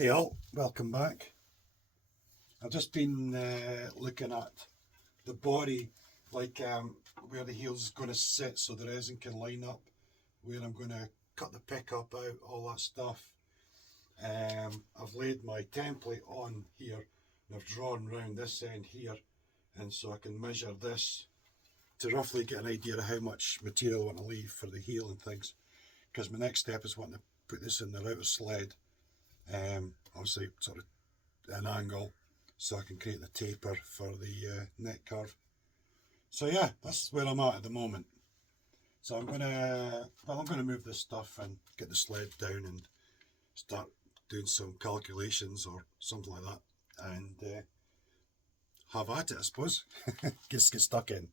Hey all, welcome back. I've just been looking at the body, like where the heel's is going to sit so the resin can line up, where I'm going to cut the pickup out, all that stuff. I've laid my template on here and I've drawn around this end here, and so I can measure this to roughly get an idea of how much material I want to leave for the heel and things, because my next step is wanting to put this in the router sled. Obviously sort of an angle so I can create the taper for the neck curve. So yeah, that's where I'm at the moment. So I'm gonna move this stuff and get the sled down and start doing some calculations or something like that, and have at it, I suppose. Get stuck in.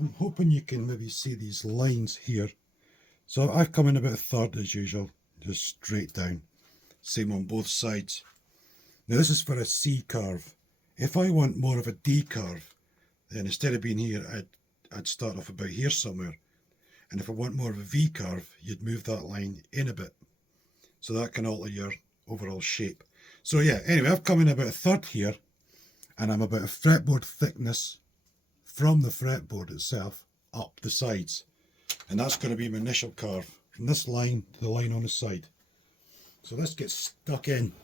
I'm hoping you can maybe see these lines here. So I've come in about a third as usual, just straight down. Same on both sides. Now this is for a C curve. If I want more of a D curve, then instead of being here, I'd start off about here somewhere. And if I want more of a V curve, you'd move that line in a bit. So that can alter your overall shape. So yeah, anyway, I've come in about a third here, and I'm about a fretboard thickness from the fretboard itself up the sides. And that's going to be my initial curve, from this line to the line on the side. So let's get stuck in.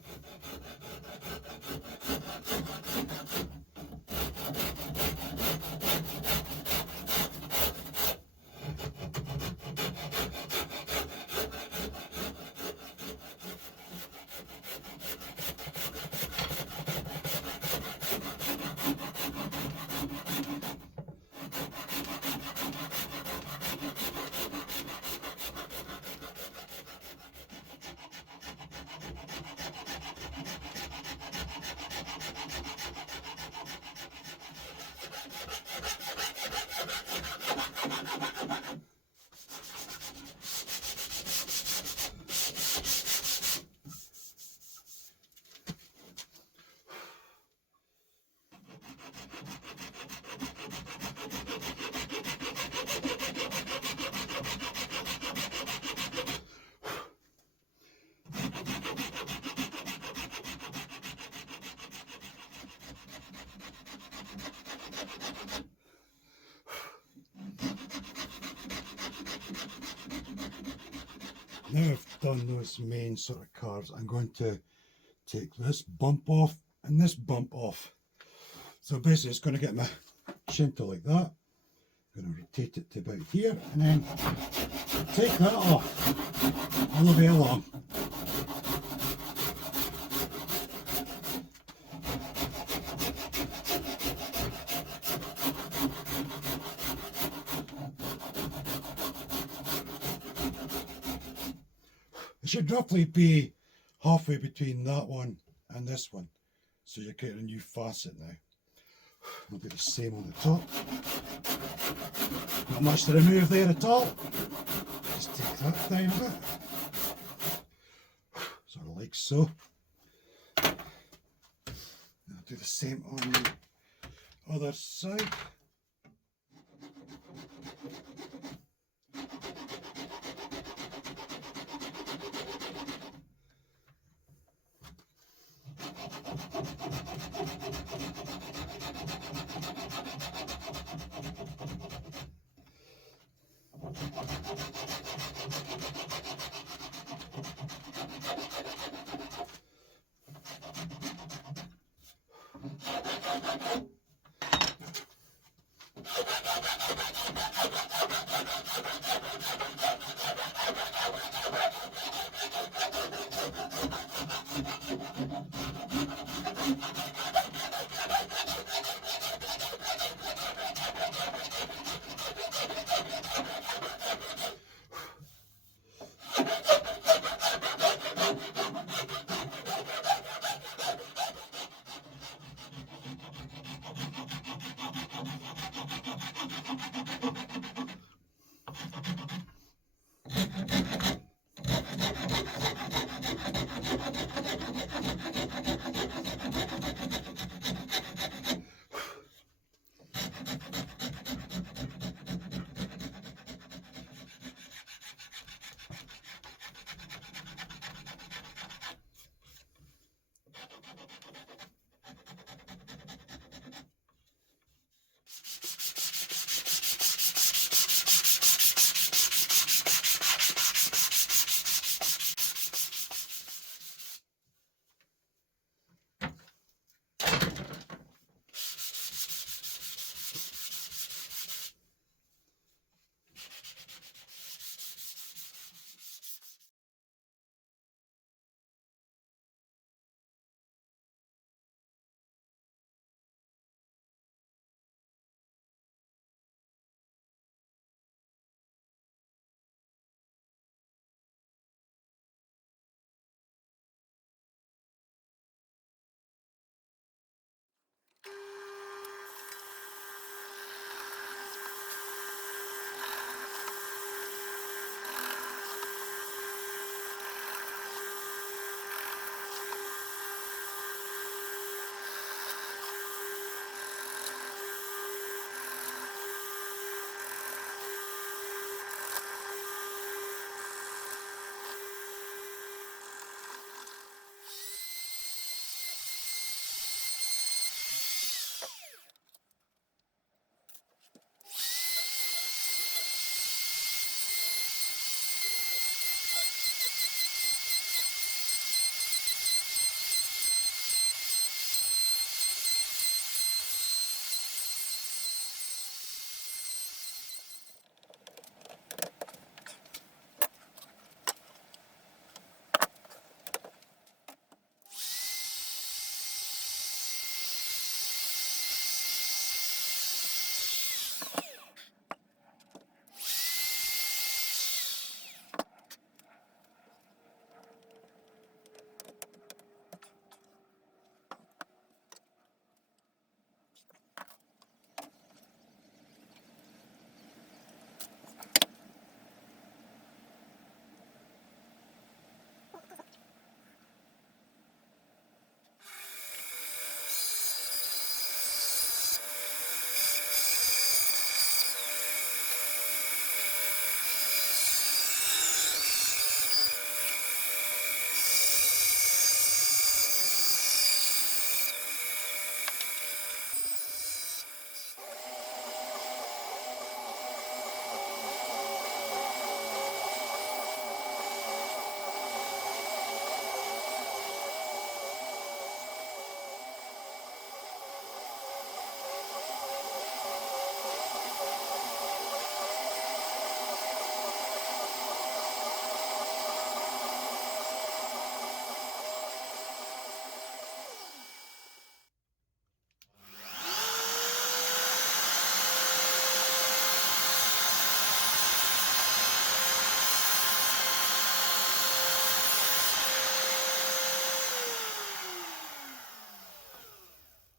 Now I've done those main sort of curves, I'm going to take this bump off and this bump off. So basically it's going to get my shinto like that. I'm going to rotate it to about here and then take that off all the way along. It should roughly be halfway between that one and this one. So you're creating a new facet now. I'll do the same on the top. Not much to remove there at all. Just take that down a bit. Sort of like so. I'll do the same on the other side.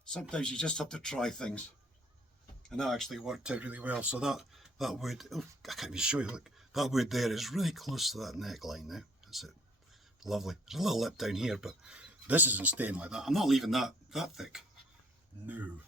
sometimes you just have to try things, and that actually worked out really well. So that wood, oh, I can't even show you, look, that wood there is really close to that neckline now. That's it. Lovely. There's a little lip down here, but this isn't staying like that. I'm not leaving that thick. No.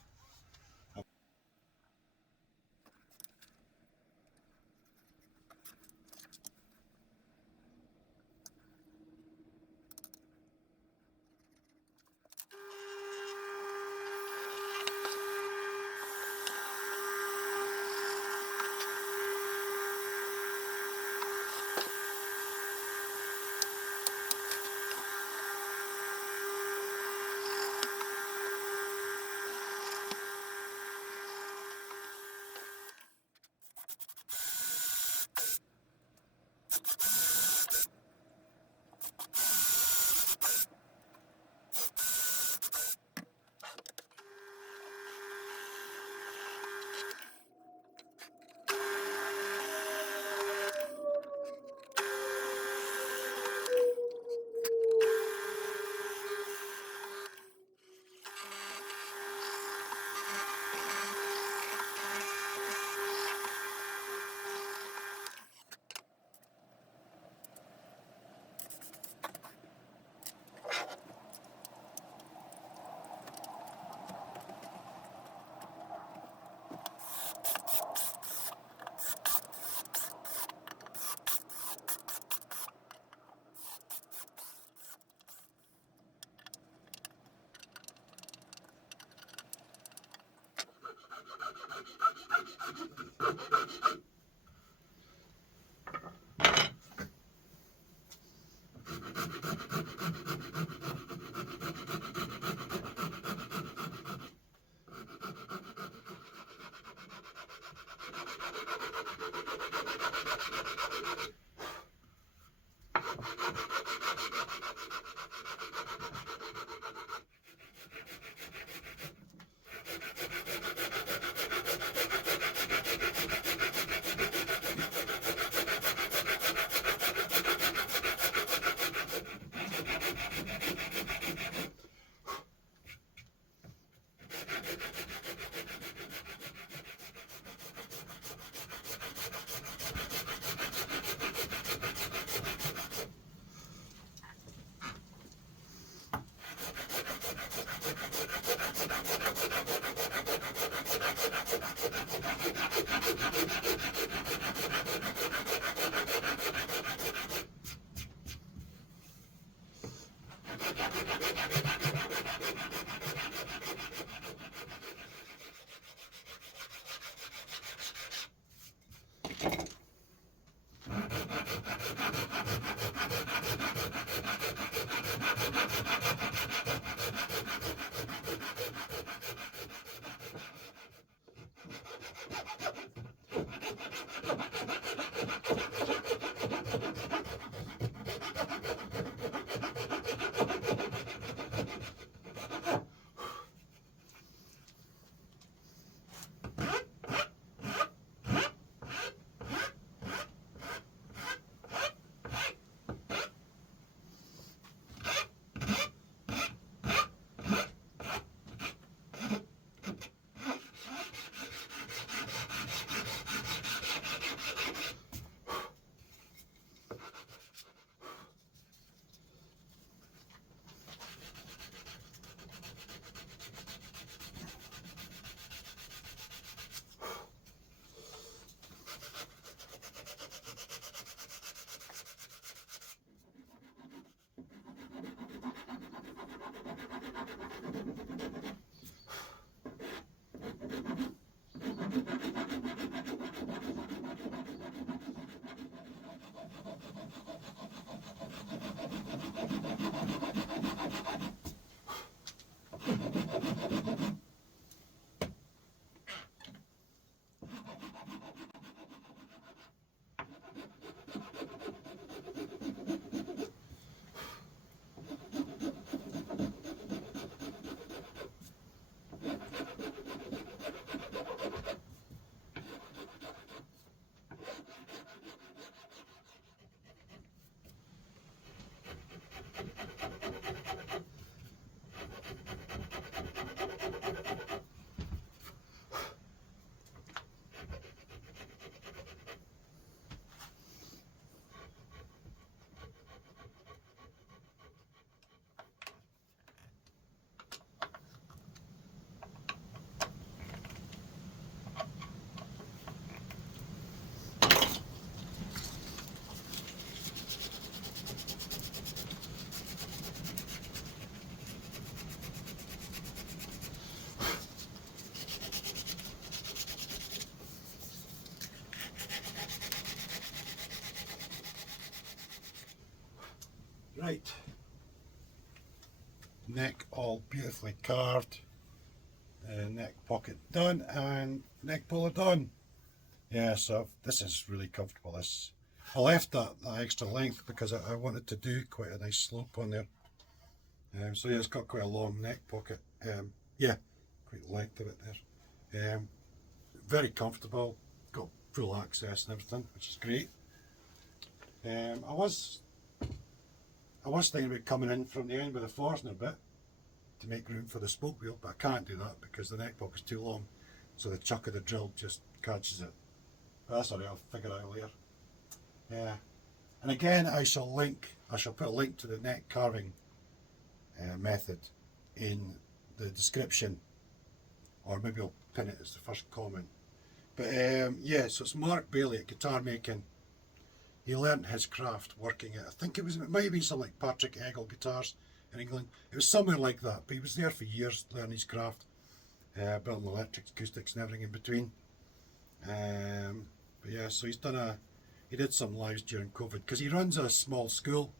beautifully carved. Neck pocket done and neck puller done. Yeah, so this is really comfortable. This I left that extra length because I wanted to do quite a nice slope on there. So yeah, it's got quite a long neck pocket. Yeah, quite the length of it there. Very comfortable. Got full access and everything, which is great. I was thinking about coming in from the end with a Forstner bit to make room for the spoke wheel, but I can't do that because the neck pocket's too long, so the chuck of the drill just catches it. But that's alright, I'll figure it out later. Yeah, and again I shall put a link to the neck carving method in the description, or maybe I'll pin it as the first comment. But yeah, so it's Mark Bailey at Guitar Making. He learnt his craft working at, I think it might have been something like Patrick Eggle Guitars in England. It was somewhere like that, but he was there for years learning his craft, building electrics, acoustics and everything in between. But yeah, so he did some lives during COVID, because he runs a small school,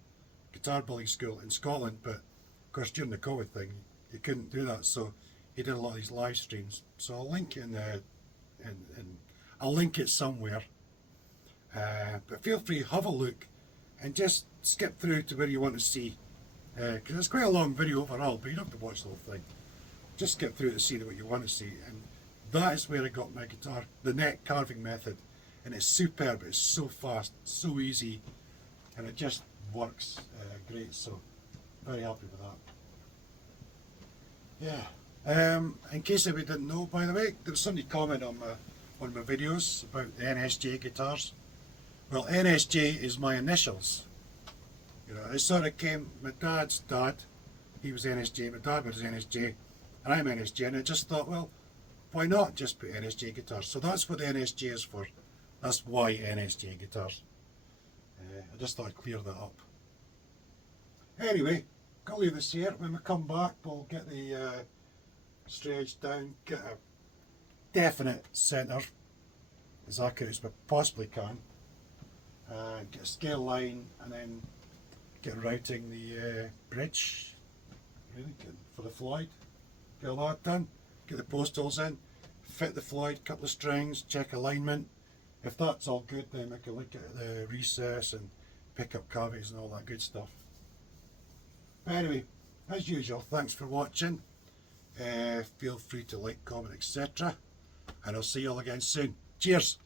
guitar building school in Scotland, but of course during the COVID thing you couldn't do that, so he did a lot of these live streams. So I'll link I'll link it somewhere. But feel free, have a look and just skip through to where you want to see, because it's quite a long video overall, but you don't have to watch the whole thing. Just skip through to see what you want to see, and that is where I got my guitar, the neck carving method, and it's superb. It's so fast, so easy, and it just works great. So very happy with that. Yeah. In case anybody didn't know, by the way, there was somebody comment on one of my videos about the NSJ guitars. Well, NSJ is my initials. You know, it sort of came, my dad's dad, he was NSJ, my dad was NSJ, and I'm NSJ, and I just thought, well, why not just put NSJ guitars? So that's what the NSJ is for. That's why NSJ guitars. I just thought I'd clear that up. Anyway, I'll leave this here. When we come back, we'll get the straight down, get a definite centre, as accurate as we possibly can. Get a scale line, and then get routing the bridge, really, for the Floyd. Get all that done, get the post holes in, fit the Floyd, couple of strings, check alignment. If that's all good, then I can look at the recess and pick up cavities and all that good stuff. But anyway, as usual, thanks for watching. Feel free to like, comment, etc. And I'll see you all again soon. Cheers!